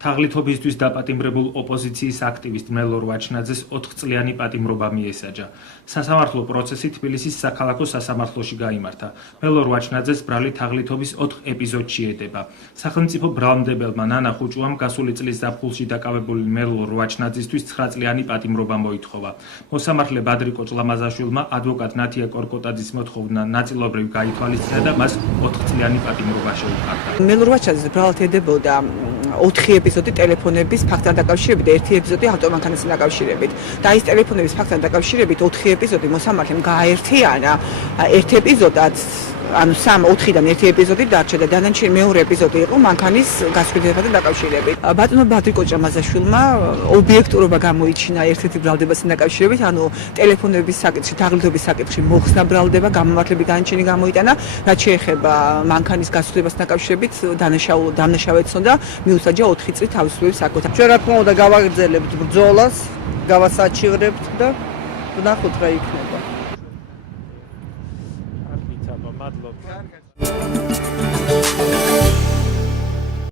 თაღლითობისთვის დაპატიმრებულ ოპოზიციის აქტივისტ მელორ ვაჩნაძეს 4 წლიანი პატიმრობა მიესაჯა. სასამართლო პროცესი თბილისის საქალაქო სასამართლოში გაიმართა. მელორ ვაჩნაძეს ბრალი თაღლითობის 4 ეპიზოდში ედება. სახელმწიფო ბრალმდებელმა ნანა ხუჭუამ გასული წლის ზაფხულში დაკავებული მელორ ვაჩნაძისთვის 9 წლიანი პატიმრობა მოითხოვა. მოსამართლე ბადრიკო ჭლამაზაშვილმა ადვოკატ ნათია კორკოტაძის მოთხოვნა ნაწილობრივ გაითვალისწინა და მას 4 წლიანი პატიმრობა შეუყარდა. მელორ ვაჩნაძეს ბრალად ედებოდა 4 ეპიზოდი ტელეფონების ფაქტთან დაკავშირებით და 1 ეპიზოდი ავტომანქანასთან დაკავშირებით. და ის ტელეფონების ფაქტთან დაკავშირებით 4 ეპიზოდი მოსამართლემ გააერთიანა. ერთ ეპიზოდად ანუ 4-დან 1 ეპიზოდი დარჩა და დანარჩენი მეორე ეპიზოდი იყო მანქანის გასხვიდებასთან დაკავშირებით. ბატონო ბადრიკო ჭლამაზაშვილმა ობიექტურობა გამოიჩინა ერთ-ერთი ბრალდებასთან დაკავშირებით, ანუ ტელეფონების საკითხში, თაღლითობის საკითხში მოხსნა ბრალდება, გამომართლების განაჩენი გამოიტანა, რაც შეეხება მანქანის გასხვიდებასთან დაკავშირებით დამნაშავე ეთნოდა მიუსაჯა 4 წლით თავისუფლების საკვეთად. ჩვენ რა თქმა უნდა გავაგრძელებთ ბრძოლას, გავასაჩივრებთ და ვნახოთ რა იქნება. მადლობა.